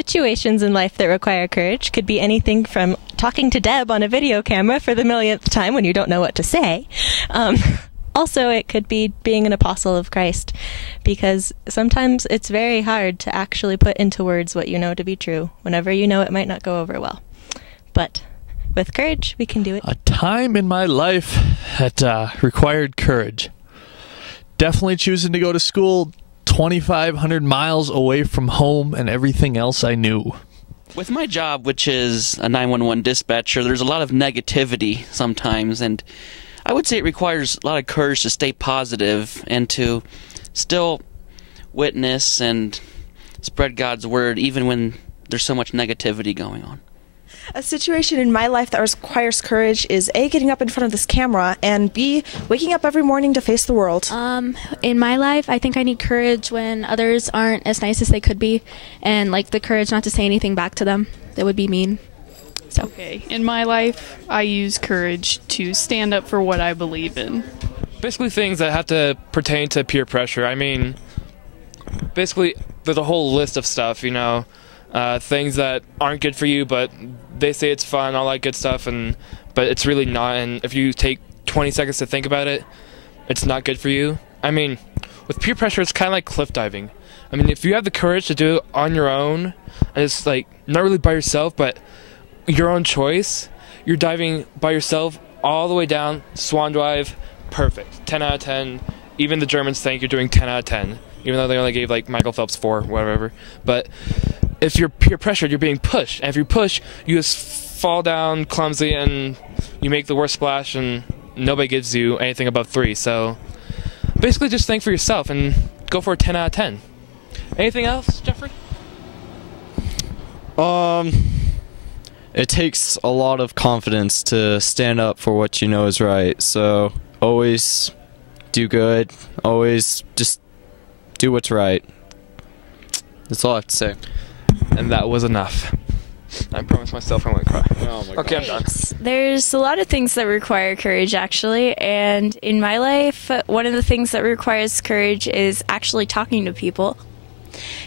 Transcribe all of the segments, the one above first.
Situations in life that require courage could be anything from talking to Deb on a video camera for the millionth time when you don't know what to say. Also, it could be being an apostle of Christ, because sometimes it's very hard to actually put into words what you know to be true, whenever you know it might not go over well. But with courage, we can do it. A time in my life that required courage. Definitely choosing to go to school 2,500 miles away from home and everything else I knew. With my job, which is a 911 dispatcher, there's a lot of negativity sometimes, and I would say it requires a lot of courage to stay positive and to still witness and spread God's word even when there's so much negativity going on. A situation in my life that requires courage is A, getting up in front of this camera, and B, waking up every morning to face the world. In my life, I think I need courage when others aren't as nice as they could be, and like the courage not to say anything back to them that would be mean. So. Okay, in my life, I use courage to stand up for what I believe in. Basically things that have to pertain to peer pressure. I mean, basically there's a whole list of stuff, you know, things that aren't good for you, but they say it's fun, all that good stuff, but it's really not, and if you take 20 seconds to think about it, it's not good for you. I mean, with peer pressure, it's kind of like cliff diving. I mean, if you have the courage to do it on your own, and it's like, not really by yourself, but your own choice, you're diving by yourself all the way down, swan dive, perfect, 10 out of 10. Even the Germans think you're doing 10 out of 10, even though they only gave like Michael Phelps 4, whatever. But if you're peer pressured, you're being pushed, and if you push, you just fall down clumsily and you make the worst splash, and nobody gives you anything above 3. So basically just think for yourself and go for a 10 out of 10. Anything else, Jeffrey? It takes a lot of confidence to stand up for what you know is right, so always do good, always just do what's right. That's all I have to say. And that was enough. I promised myself I wouldn't cry. Oh my okay, I'm done. There's a lot of things that require courage, actually, and in my life, one of the things that requires courage is actually talking to people.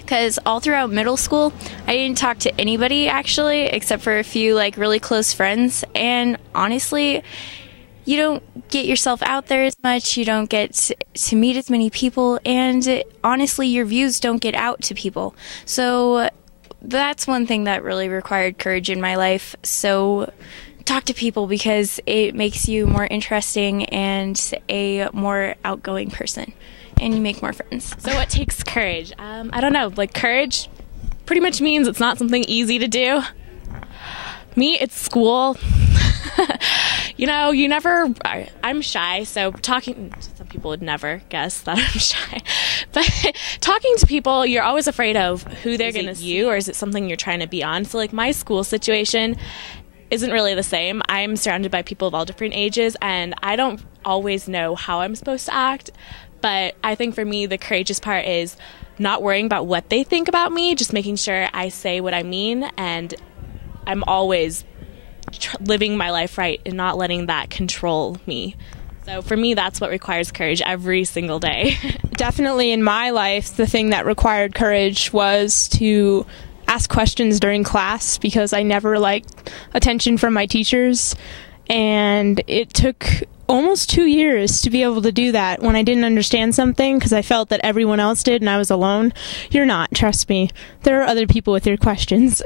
Because all throughout middle school, I didn't talk to anybody, actually, except for a few, like, really close friends, and honestly, you don't get yourself out there as much, you don't get to meet as many people, and honestly, your views don't get out to people. So that's one thing that really required courage in my life. So talk to people, because it makes you more interesting and a more outgoing person, and you make more friends. So what takes courage? I don't know, like courage pretty much means it's not something easy to do. Me, it's school. You know, I'm shy, so talking, some people would never guess that I'm shy, but talking to people, you're always afraid of who they're going to see, or is it something you're trying to be on? So like my school situation isn't really the same. I'm surrounded by people of all different ages, and I don't always know how I'm supposed to act, but I think for me, the courageous part is not worrying about what they think about me, just making sure I say what I mean, and I'm always living my life right and not letting that control me. So for me, that's what requires courage every single day. Definitely in my life, the thing that required courage was to ask questions during class, because I never liked attention from my teachers, and it took almost 2 years to be able to do that when I didn't understand something, because I felt that everyone else did and I was alone. You're not, trust me. There are other people with your questions.